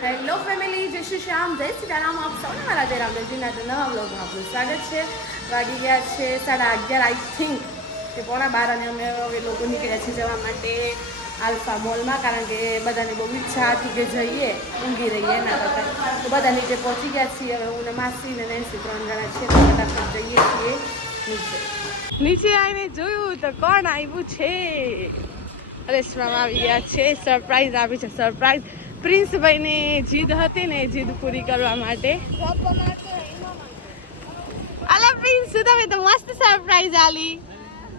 Hello family, જય શ્રી શ્યામ, જય સીતારામ. આપ સૌને મારા જય રામદેવજીના નવા વ્લોગમાં આપનું સ્વાગત છે. વાગી ગયા છે 11:30 આઈ થિંક કે 11:15 અને અમે હવે લોકો નીકળ્યા છીએ જવા માટે આલ્ફા મોલમાં, કારણ કે બધાને બહુ ઈચ્છા હતી કે જઈએ, ઊંઘી રહીએ એના કરતાં. તો બધા નીચે પહોંચી ગયા છીએ. હવે હું ને માસી ને નેન્સી 3 જણા છીએ, તો ફટાફટ જઈએ છીએ નીચે આવીને જોયું તો કોણ આવ્યું છે. રેસ્ટોરન્ટમાં આવી ગયા છે. સરપ્રાઈઝ આપી છે. સરપ્રાઈઝ પ્રિન્સભાઈની જીદ હતી ને, જીદ પૂરી કરવા માટે. અલા પ્રિન્સ, તમે તો મસ્ત સરપ્રાઈઝ આલી.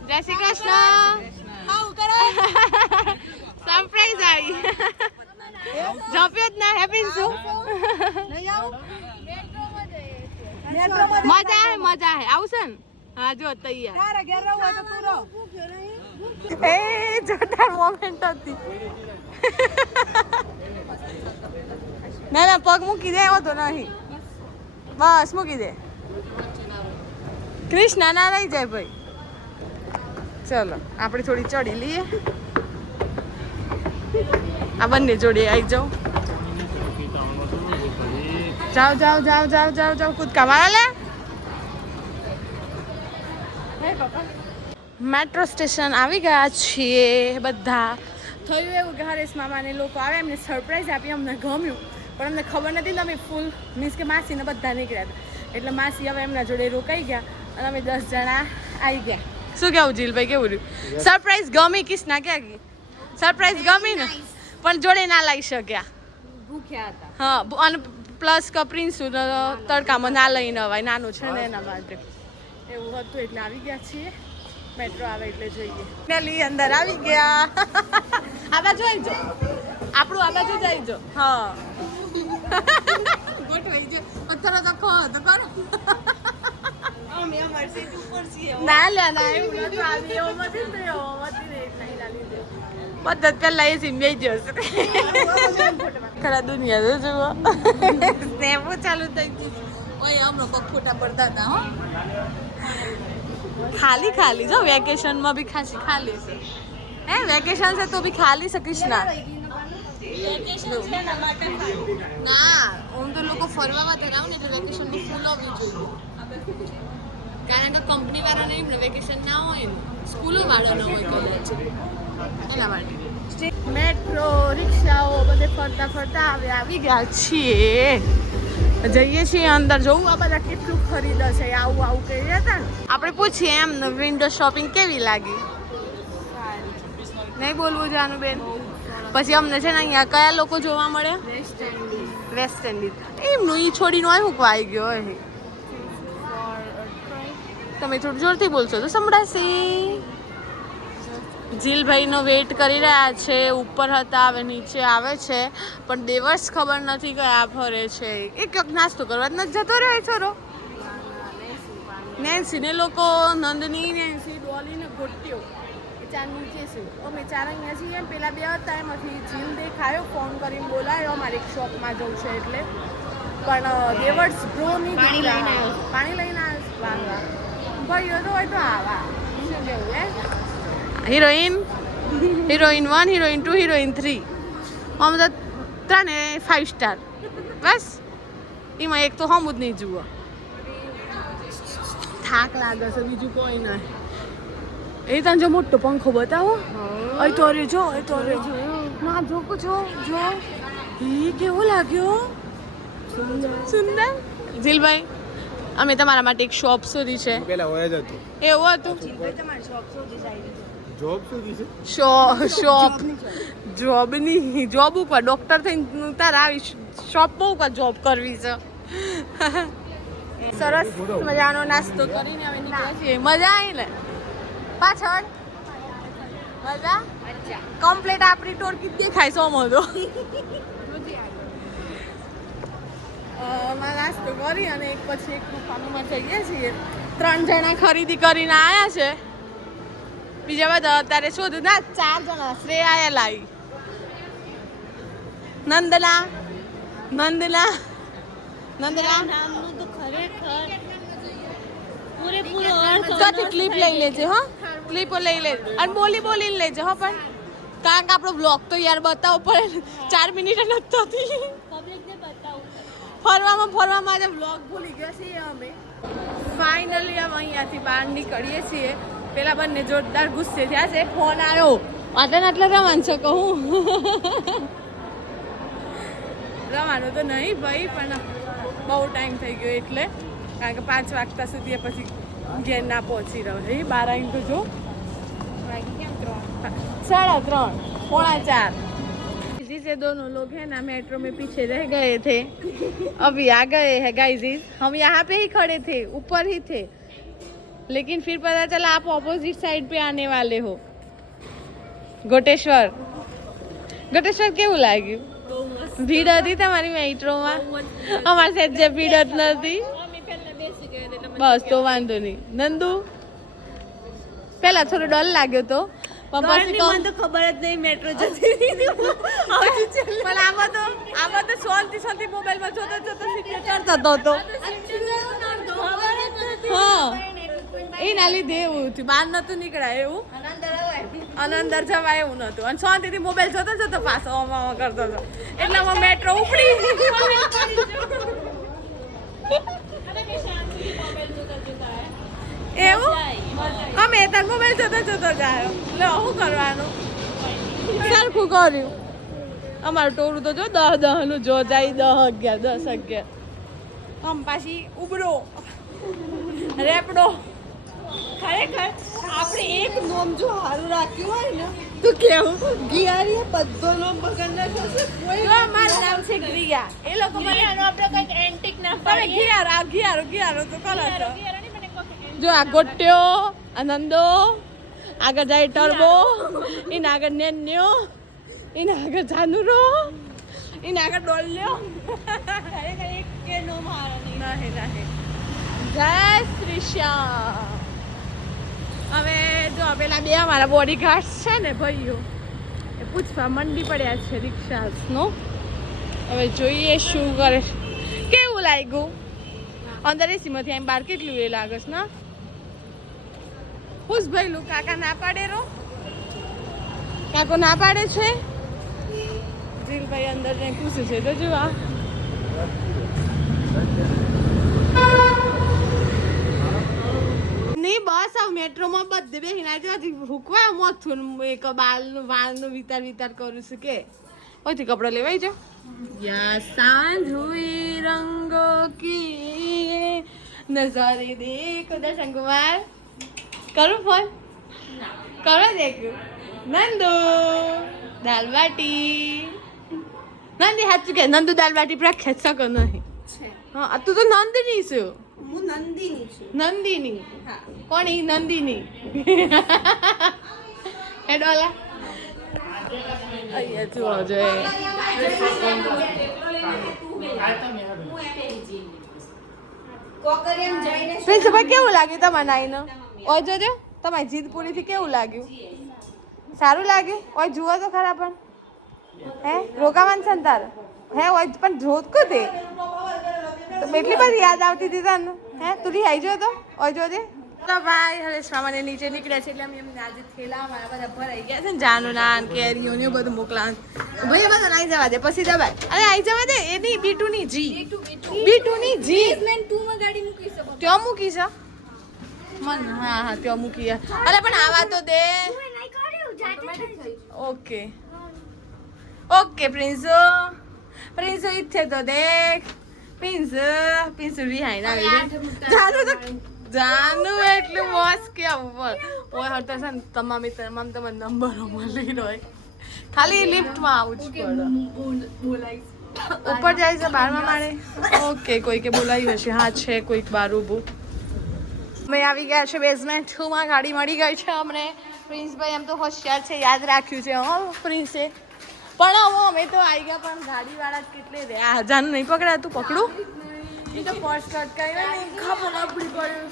જય શ્રી કૃષ્ણ. સરપ્રાઈઝ આવી. જપ્યો જ ના હે પ્રિન્સ. મજા હે, મજા હે. આવશે ને? હા જો તૈયાર. એ જોરદાર મોમેન્ટ હતી. ના ના, પગ મૂકી દે, એવો તો નહીં. બસ મૂકી દે. કૃષ્ણ ના રહી જાય ભાઈ. ચલો આપણે થોડી ચડી લઈએ. આ બંને જોડે આવી જાઉં. જાઓ જાઓ જાઓ જાઓ જાઓ જાઓ, કૂદકા મારા લે. મેટ્રો સ્ટેશન આવી ગયા છીએ બધા. થયું એવું કે હરેશ મામાને લોકો આવે, એમને સરપ્રાઈઝ આપી. અમને ગમ્યું, પણ અમને ખબર નથી ને અમે ફૂલ મીન્સ કે માસીને બધા નીકળ્યા હતા. એટલે માસી હવે એમના જોડે રોકાઈ ગયા અને અમે 10 જણા આવી ગયા. શું કેવું જીલભાઈ, કેવું રહ્યું? સરપ્રાઈઝ ગમી? કિસના ક્યાં ગઈ? સરપ્રાઈઝ ગમી ને, પણ જોડે ના લઈ શક્યા, ભૂખ્યા હતા. હા, અને પ્લસ પ્રિન્સ તડકામાં ના લઈને અવાય, નાનું છે ને એના માટે એવું હતું. એટલે આવી ગયા છીએ. મેટ્રો આવે એટલે જોઈએ. પેલી અંદર આવી ગયા. આ બાજુ આવી જો, આપણું આ બાજુ જ આવી જો. હા ગોઠવાઈ જો. પથ્થરો તો ખો તો કરો. અમે અમાર સીટ ઉપર છીએ. ના લે ના, એવું નતું. આવી એવો મતી ને, એવો મતી ને એટલે ના લીધે બધા પેલા એ સીમ બેઈ જશે. ખરા દુનિયા જો જુઓ. સ્નેપો ચાલુ થઈ ગઈ. ઓય હમણાં પગ ફોટા પડતા હતા. હો ખાલી ખાલી જો, વેકેશનમાં બી ખાસી ખાલી છે. હે વેકેશન છે તો બી ખાલી છે કૃષ્ણા. ના, હું તો લોકો ફરવા માટે જાવ ને એટલે વેકેશન બી ફૂલ હોવી જોઈએ, કારણ કે કંપની વાળા નહીં ને વેકેશન ના હોય ને, સ્કૂલો વાળા ન હોય એના માટે. મેટ્રો રિક્ષાઓ બધે ફરતા ફરતા આવી ગયા છીએ. જઈએ છીએ અંદર. જોવું આ બધા કેટલું ખરીદે છે. આવું આવું કહી હતા ને. આપણે પૂછીએ એમ, વિન્ડો શોપિંગ કેવી લાગી? નહીં બોલવું જાનું બેન. પછી અમને છે ને અહીંયા કયા લોકો જોવા મળે? West Indies. એમનું ઈ છોડીનો અહીં હું આવી ગયો હોય. તમે થોડું જોરથી બોલશો તો સંભળાશે. જીલભાઈનો વેઇટ કરી રહ્યા છે. ઉપર હતા, હવે નીચે આવે છે, પણ દેવર્સ ખબર નથી કે આ ફરે છે. એક નાસ્તો કરવા જ નથી જતો રહ્યો છોરો. નેન્સી ને લોકો, નંદની, નેન્સી, ડોલી ને ગોટ્યો ચાર નીચે છે. અમે ચાર અહીંયા છીએ. પેલા બે હતા, એમાંથી જીલ દેખાયો, ફોન કરીને બોલાયો અમારે એક શોપમાં જવું છે એટલે. પણ દેવર્સ બ્રો ની પાણી લઈને આવ્યો. વાહ વાહ, ભાઈઓ તો હોય તો આવા. શું કેવું હે? Heroine 1, heroine 2, heroine 3. આમ તો 3 5 સ્ટાર બસ. એમાં એક તો હમ જ નહીં જુઓ. થાક લાગે છે, બીજું કોઈ નહીં. એ તને જો મોટો પંખો બતાવો. અહીં તો રે જો, અહીં તો રે ના જો જો જો. એ કેવો લાગ્યો? સુંદર. જીલભાઈ, અમે તમારા માટે એક શોપ શોધી છે. પેલા હોય જ હતું. એવું હતું? જીલભાઈ તમારી શોપ શોધી છે. જોબ શોધી છે? શોપ જોબની જોબ ઉપર ડોક્ટર થઈને તારે આવી શોપ બહુ કા જોબ કરવી છે. સરસ મજાનો નાસ્તો કરીને હવે નીકળ્યા છીએ. મજા આવી ને? પાછળ મજા કમ્પ્લીટ આપણી ટોળકી દેખાય સોમો તો. નાસ્તો કરી અને એક પછી એક દુકાનોમાં જઈએ છીએ. 3 જણા ખરીદી કરીને આવ્યા છે. બીજા બધા અત્યારે શોધું ના. 4 જણા. શ્રેયા આયેલા, નંદના ક્લિપ લઈ લેજે. હો ક્લિપો લઈ લેજે અને બોલીને લેજે. હો પણ કારણ કે આપણો બ્લોગ તો યાર બતાવવો પડે. 4 મિનિટ નથી થતી. ફરવામાં આજે વ્લોગ ભૂલી ગયા છીએ અમે. ફાઇનલી હવે અહીંયાથી બહાર નીકળીએ છીએ. પેલા બંને જોરદાર ગુસ્સે થયા છે. ફોન આવ્યો આટલા રવાન છો કહું. રવાનું તો નહીં ભાઈ, પણ બહુ ટાઈમ થઈ ગયો એટલે, કારણ કે 5 વાગતા સુધી પછી ઘેર ના પહોંચી રહ્યો. એ 12 આવીને તો જો 3:30 3:45. जिसे दोनों लोग हैं ना मेट्रो में पीछे रह गए थे, अभी आ गए हैं गाइस. हम यहाँ पे ही खड़े थे, ऊपर ही थे, लेकिन फिर पता चला आप ऑपोजिट साइड पे आने वाले हो. ગોટેશ્વર કેવું લાગ્યું? ભીડ હતી તમારી મેટ્રોમાં? અમારી સાઈડ જે ભીડ જ નથી. બસ તો વાંધો નહીં. નંદુ પેલા થોડો ડર લાગ્યો તો, પણ પછી તો ખબર જ નહીં મેટ્રો જતી પણ આમાં તો સોલથી મોબાઈલમાં જોતો સીટ ચડતો હતો. હા એ ના લીધે એવું થયું, બહાર નતું નીકળાય એવું, અને અંદર જવાય એવું નતું, અને શાંતિથી મોબાઈલ જોતો પાછો આમાં કરતો હતો, એટલે મેટ્રો ઉપડી. એવું અમે તાર મોબાઈલ જોતો જાય, એટલે શું કરવાનું? સરખું કર્યું. અમારું ટોળું તો જો 10 નું જો જાય, 10 11. આમ પાછી ઉબરો રેપડો. ખરેખર આપણે એક નોમ જો સારું રાખ્યું હોય ને તો કેવું ગિયારી બધો નોમ બગડ નાખશે. જો મારું નામ છે ગ્રિયા, એ લોકો મને આપણે કંઈક એન્ટિક નામ પાડે. ગિયારો તો કલર. જો આ ગોટ્યો, આનંદો, આગળ જાય ટર્બો, એના આગળ નેન્યો, એના આગળ જાનુરો, એના આગળ ડોલ્યો. એક કે નો મારો નહીં. જય શ્રી શ્યામ. હવે જો પેલા બે અમારા બોડીગાર્ડ છે ને ભાઈઓ, એ પૂછવા મંડી પડ્યા છે રિક્ષાનો. હવે જોઈએ શું કરે. કેવું લાગ્યું અંદર એસીમાંથી આમ બહાર? કેટલું એ લાગે છે ને? પૂછ ભાઈલું. કાકા ના પાડે રો? કાકો ના પાડે છે? જીલભાઈ અંદર ને પૂછે છે તો જો આ નહીં. બસ આ મેટ્રોમાં બધે બેસીને આજે ભૂકવા મોથું એક બાલનું વાળનું વિતાર કરું છું કે ઓથી કપડા લેવાઈ જાઓ. યા સાંજ હુઈ રંગો કી નજારે દેખો. દર્શન કુમાર કરું ફોન? કરો દેખ્યું. નંદુ દાલ બાટી. નંદી સાચું કે નંદુ દાલ બાટી પ્રખ્યાત શકો નહીં. હા તું તો નંદની છું. હું નંદિની છું. નંદિની? હા. કોણ ઈ નંદિની? હેડોલા અહીંયા જુઓ જોઈએ. પ્રિન્સિપલ કેવું લાગ્યું તમારે આઈને? ઓય જોજો તમારી જીદ પૂરીથી કેવું લાગ્યું? સારું લાગ્યું? ઓય જુઓ તો ખરા. પણ હે રોકાવાનું છે ને તારે? હે ઓય પણ જોત કો તે એટલી બધી યાદ આવતી હતી તને? હે તું આવી જો તો ઓય જોજે. તો ભાઈ હવે સામાન્ય નીચે નીકળ્યા છે, એટલે અમે એમને આજે થેલા અમારા બધા ભરાઈ ગયા છે ને, જાનું નાન કેરીઓ ને બધું મોકલાવાનું. ભાઈ એ બધા આવી જવા દે પછી દબાય. અરે આવી જવા દે. એની બીટુની જી ગાડી મૂકી શકો ત્યાં મૂકી છે મન? હા ત્યાં મૂકી. અરે પણ આવા તો દે. ઓકે પ્રિન્સો ઈચ્છે તો દેખ. પિન્સુ રિહાઈ ના જાનું એટલું મોસ કેવું ઓય હરતા છે ને તમામ તમારા નંબરો મળી રહ્યો. ખાલી લિફ્ટમાં આવું જ પડે. ઉપર જાય છે 12મા માળે. ઓકે કોઈ કે બોલાવી હશે. હા છે કોઈક બાર ઊભું. અમે આવી ગયા છે બેઝમેન્ટ 2માં. ગાડી મળી ગઈ છે અમને. પ્રિન્સભાઈ એમ તો હોશિયાર છે, યાદ રાખ્યું છે. હા પ્રિન્સે પણ હવે અમે તો આવી ગયા, પણ ગાડીવાળા કેટલે રે. આ હજારનું નહીં પકડાતું. પકડું એ તો પર્સ કટકાયો ને ખબર આપડી પડ્યું.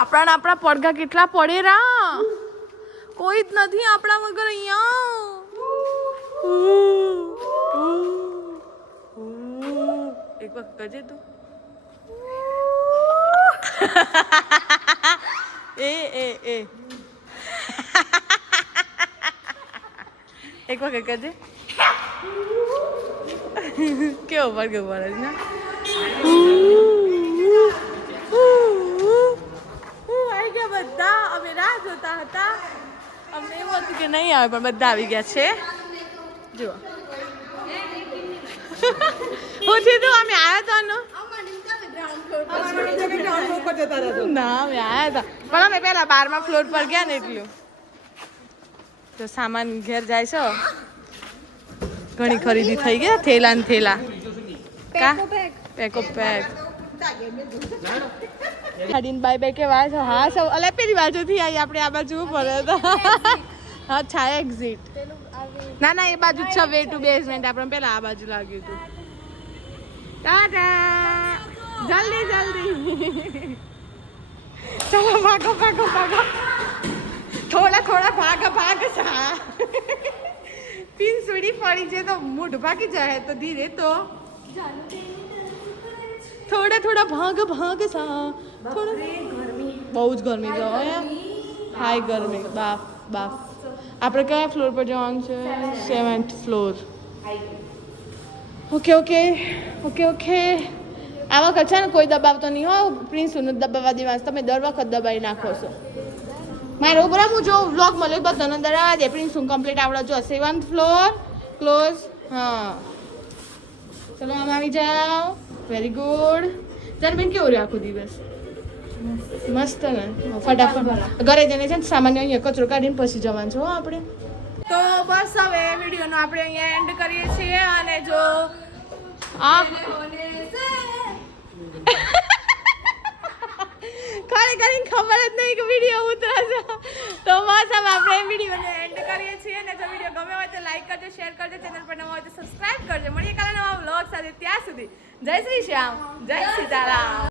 આપણા પડઘા કેટલા પડે રા. કોઈ જ નથી આપણા વગર અહીંયા. એક વખત કજે તું એ એક વખત કજે. કેવો પડે ને આવી ગયા બધા. અમે રાહ જોતા હતા. અમને એવું હતું કે નહીં આવે પણ બધા આવી ગયા છે. જુઓ હું થયું અમે આવ્યા હતા ના અમે આવ્યા હતા પણ અમે પેલા 12મા ફ્લોર પર ગયા ને એટલું તો સામાન ઘેર જાય છે. ઘણી ખરીદી થઈ ગઈ થેલા ને થેલા કા પેકો પેક ગાડીને બાય બાય કેવા છો. હા સૌ અલે પેલી બાજુથી આવી આપણે આ બાજુ પડે તો હા છાય એક્ઝિટ ના એ બાજુ છે વે ટુ બેઝમેન્ટ. આપણે પેલા આ બાજુ લાગ્યું હતું. ટાટા જલ્દી ચલો ભાગો થોડા ભાગ સા પિન સુડી પડી છે તો મૂઢ ભાગી જાય તો ધીરે તો થોડા ભાગ સા બહુ જ ગરમી છે હાઈ ગરમી બાફ આપણે કયા ફ્લોર પર જવાનું છે 7th ફ્લોર. ઓકે આ વખત છે ને કોઈ દબાવતો નહીં હો. પ્રિન્સનું દબાવવા દેવા તમે દર વખત દબાવી નાખો છો. મારે બરાબર હું જો વ્લોગ મળે બધાને દબાવવા દે. પ્રિન્સનું કમ્પ્લીટ આવડે જો 7th ફ્લોર ક્લોઝ. હા ચલો આમ આવી જાઓ. Very good. બેન કેવું રહ્યું આખો દિવસ? મસ્ત ને ફટાફટ ઘરે જઈને છે ને સામાન્ય અહીંયા કચરો કાઢીને પછી જવાનું છે હો આપણે. તો બસ હવે વિડીયોનો આપણે અહીંયા એન્ડ કરીએ છીએ. અને જો કરીને ખબર જ નહીં કે વિડીયો ઉતરે છે તો બસ હવે આપણે વિડીયોને એન્ડ કરીએ છીએ. અને જો વિડીયો ગમે હોય તો લાઈક કરજો, શેર કરજો, ચેનલ પર નવા હોય તો સબસ્ક્રાઇબ કરજો. મળીએ કાલે નવા વ્લોગ સાથે. ત્યાં સુધી જય શ્રી શ્યામ, જય સીતારામ.